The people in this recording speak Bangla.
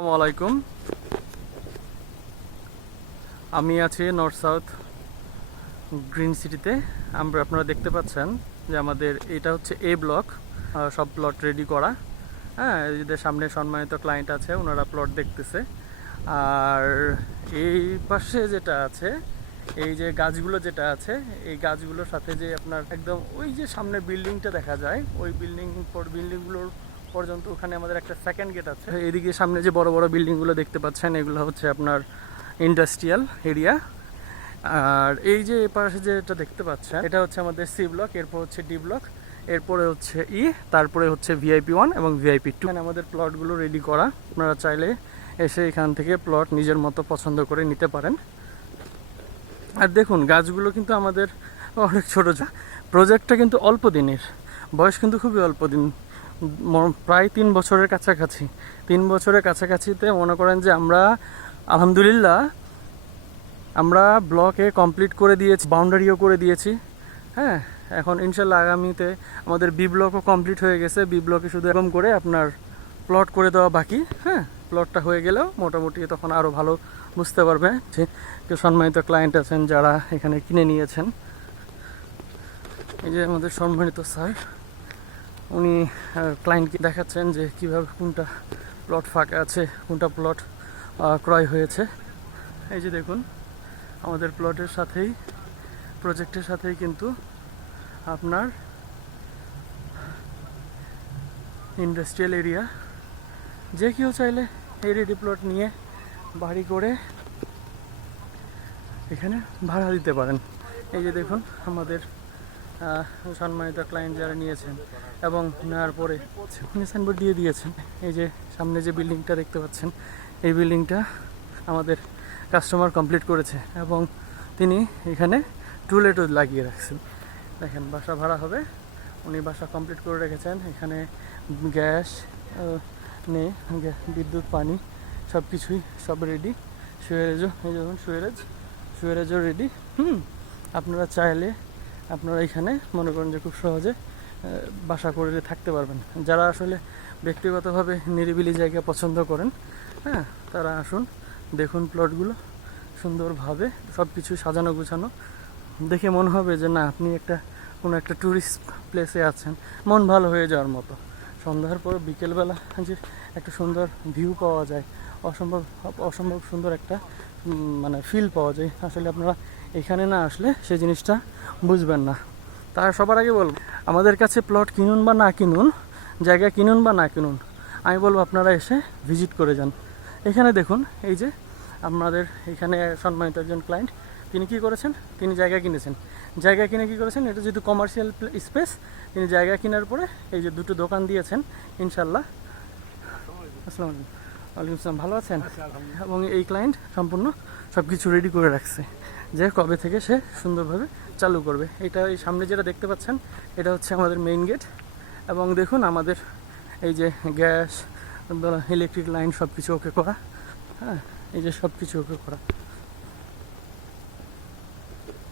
আসসালামু আলাইকুম। আমি আছি নর্থ সাউথ গ্রিন সিটিতে। আমরা আপনারা দেখতে পাচ্ছেন যে আমাদের এটা হচ্ছে এ ব্লক সব প্লট রেডি করা। হ্যাঁ এদের সামনে সম্মানিত ক্লায়েন্ট আছে, ওনারা প্লট দেখতেছে। আর এই পাশে যেটা আছে, এই যে গাছগুলো যেটা আছে, এই গাছগুলোর সাথে যে আপনার একদম ওই যে সামনে বিল্ডিংটা দেখা যায়, ওই বিল্ডিং বিল্ডিংগুলোর পর্যন্ত ওখানে আমাদের একটা সেকেন্ড গেট আছে। এদিকে সামনে যে বড় বড় বিল্ডিংগুলো দেখতে পাচ্ছেন, এগুলো হচ্ছে আপনার ইন্ডাস্ট্রিয়াল এরিয়া আর এই যে পাশে যেটা দেখতে পাচ্ছেন, এটা হচ্ছে আমাদের সি ব্লক এরপর হচ্ছে ডি ব্লক এরপরে হচ্ছে ই তারপরে হচ্ছে ভিআইপি ওয়ান এবং ভিআইপি টু আমাদের প্লটগুলো রেডি করা। আপনারা চাইলে এসে এখান থেকে প্লট নিজের মতো পছন্দ করে নিতে পারেন। আর দেখুন, গাছগুলো কিন্তু আমাদের অনেক ছোট। প্রজেক্টটা কিন্তু অল্প দিনের। বয়স কিন্তু খুবই অল্প দিন। প্রায় তিন বছরের কাছাকাছি। তিন বছরের কাছাকাছিতে মনে করেন যে আমরা, আলহামদুলিল্লাহ, আমরা ব্লকে কমপ্লিট করে দিয়েছি, বাউন্ডারিও করে দিয়েছি। হ্যাঁ এখন ইনশাল্লাহ আগামীতে আমাদের বি ব্লকও কমপ্লিট হয়ে গেছে। বি ব্লকে শুধু এরকম করে আপনার প্লট করে দেওয়া বাকি। হ্যাঁ প্লটটা হয়ে গেলেও মোটামুটি তখন আরও ভালো বুঝতে পারবে। যে কেউ সম্মানিত ক্লায়েন্ট আছেন যারা এখানে কিনে নিয়েছেন। এই যে আমাদের সম্মানিত স্যার উনি ক্লায়েন্টকে দেখাচ্ছেন যে কীভাবে কোনটা প্লট ফাঁকা আছে, কোনটা প্লট ক্রয় হয়েছে। এই যে দেখুন, আমাদের প্লটের সাথেই প্রজেক্টের সাথেই কিন্তু আপনার ইন্ডাস্ট্রিয়াল এরিয়া যে কেউ চাইলে এই রেডি প্লট নিয়ে বাড়ি করে এখানে ভাড়া দিতে পারেন। এই যে দেখুন, আমাদের সম্মানিত ক্লায়েন্ট যারা নিয়েছেন এবং নেওয়ার পরে উনি সাইনবোর্ড দিয়ে দিয়েছেন। এই যে সামনে যে বিল্ডিংটা দেখতে পাচ্ছেন, এই বিল্ডিংটা আমাদের কাস্টমার কমপ্লিট করেছে এবং তিনি এখানে টুলেটও লাগিয়ে রাখছেন। দেখেন, বাসা ভাড়া হবে। উনি বাসা কমপ্লিট করে রেখেছেন। এখানে গ্যাস নেই বিদ্যুৎ, পানি সব কিছুই সব রেডি সুয়ারেজও এই দেখুন সুয়ারেজ সুয়ারেজও রেডি হুম, আপনারা চাইলে আপনারা এখানে মনে করেন যে খুব সহজে বাসা করে থাকতে পারবেন। যারা আসলে ব্যক্তিগতভাবে নিরিবিলি জায়গা পছন্দ করেন হ্যাঁ তারা আসুন, দেখুন প্লটগুলো, সুন্দরভাবে সব কিছু সাজানো গুছানো। দেখে মনে হবে যে না, আপনি একটা, কোনো একটা ট্যুরিস্ট প্লেসে আছেন। মন ভালো হয়ে যাওয়ার মতো। সন্ধ্যার পর বিকেলবেলা যে একটা সুন্দর ভিউ পাওয়া যায়, অসম্ভব অসম্ভব সুন্দর একটা মানে ফিল পাওয়া যায়। আসলে আপনারা এখানে না আসলে সেই জিনিসটা বুঝবেন না। তার সবার আগে বলব, আমাদের কাছে প্লট কিনুন বা না কিনুন, জায়গা কিনুন বা না কিনুন, আমি বলব আপনারা এসে ভিজিট করে যান। এখানে দেখুন, এই যে আপনাদের এখানে সম্মানিত একজন ক্লায়েন্ট তিনি কি করেছেন? তিনি জায়গা কিনেছেন। জায়গা কিনে কি করেছেন? এটা যেহেতু কমার্শিয়াল স্পেস তিনি জায়গা কেনার পরে এই যে দুটো দোকান দিয়েছেন ইনশাল্লাহ আসসালামু আলাইকুম। ওয়ালাইকুম আসসালাম ভালো আছেন? এবং এই ক্লায়েন্ট সম্পূর্ণ সব কিছু রেডি করে রাখছে যে কবে থেকে সে সুন্দরভাবে চালু করবে। এটা এই সামনে যেটা দেখতে পাচ্ছেন এটা হচ্ছে আমাদের মেইন গেট এবং দেখুন আমাদের এই যে গ্যাস ইলেকট্রিক লাইন সব কিছু ওকে করা। হ্যাঁ এই যে সব কিছু ওকে করা।